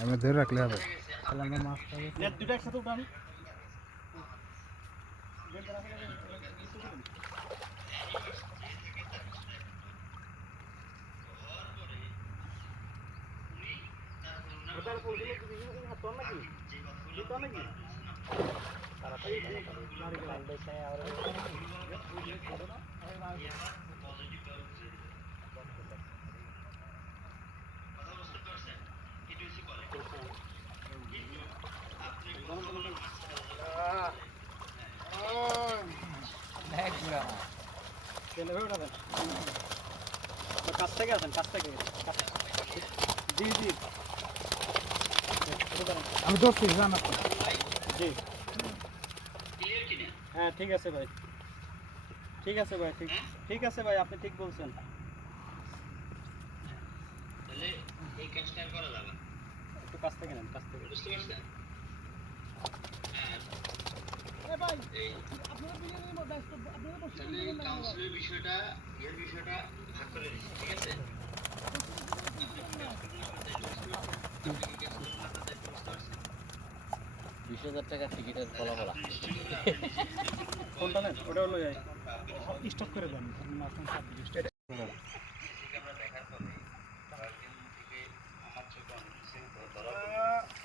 আমি ধরে রাখলে হবে। তাহলে আমরা মাছটা নেট দুটো একসাথে উঠান। কাছ থেকে আছেন, কাছ থেকে জি জি আমি ধরছি জান আপনি জি হ্যাঁ ঠিক আছে ভাই, ঠিক আছে ভাই, ঠিক ঠিক আছে ভাই, আপনি ঠিক বলছেন। তাহলে এই কাজটা আর করা যাবে না। একটু কাছ থেকে নেন, কাছ থেকে। বুঝতে পারছেন? হ্যাঁ, এই তাহলে কাউন্সিলের বিষয়টা এর বিষয়টা ভাগ করে দিচ্ছি, ঠিক আছে? ৳20,000 টিকিটের ফলাফল কোনটা নেন ওটা হলো যাই স্টপ করে দেন মাছ আমরা দেখার পরে কয়েকদিন থেকে আমার চোখে অনেক কিছু ধরা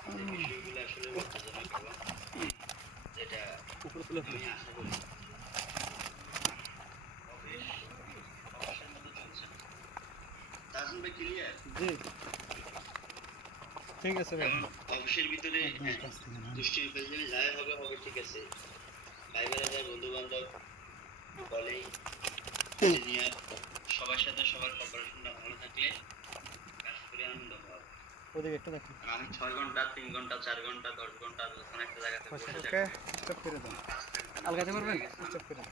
পড়লো। যে বিষয়গুলো আসলে লজ্জাজনক এবং যেটা আমি আশা করি অফিসের মতো চলছে না। তাজুল ভাই ক্লিয়ার? জি ঠিক আছে ভাই। অফিসের ভিতরে দুষ্টির পেছনে যাই হবে হবে, ঠিক আছে। ভাই বেড়াদার বন্ধু বান্ধব বলেই ইঞ্জিনিয়ার সবার সাথে সবার কপারেশনটা ভালো থাকলে কাজ করে আনন্দ পাওয়া। ওদিকে একটু দেখুন। আর আমি 6 ঘন্টা 3 ঘন্টা 4 ঘন্টা 10 ঘন্টা যখন একটা জায়গাতে বসে ওকে স্টপ করে দেন আলগাতে পারবেন? স্টপ করে দেন।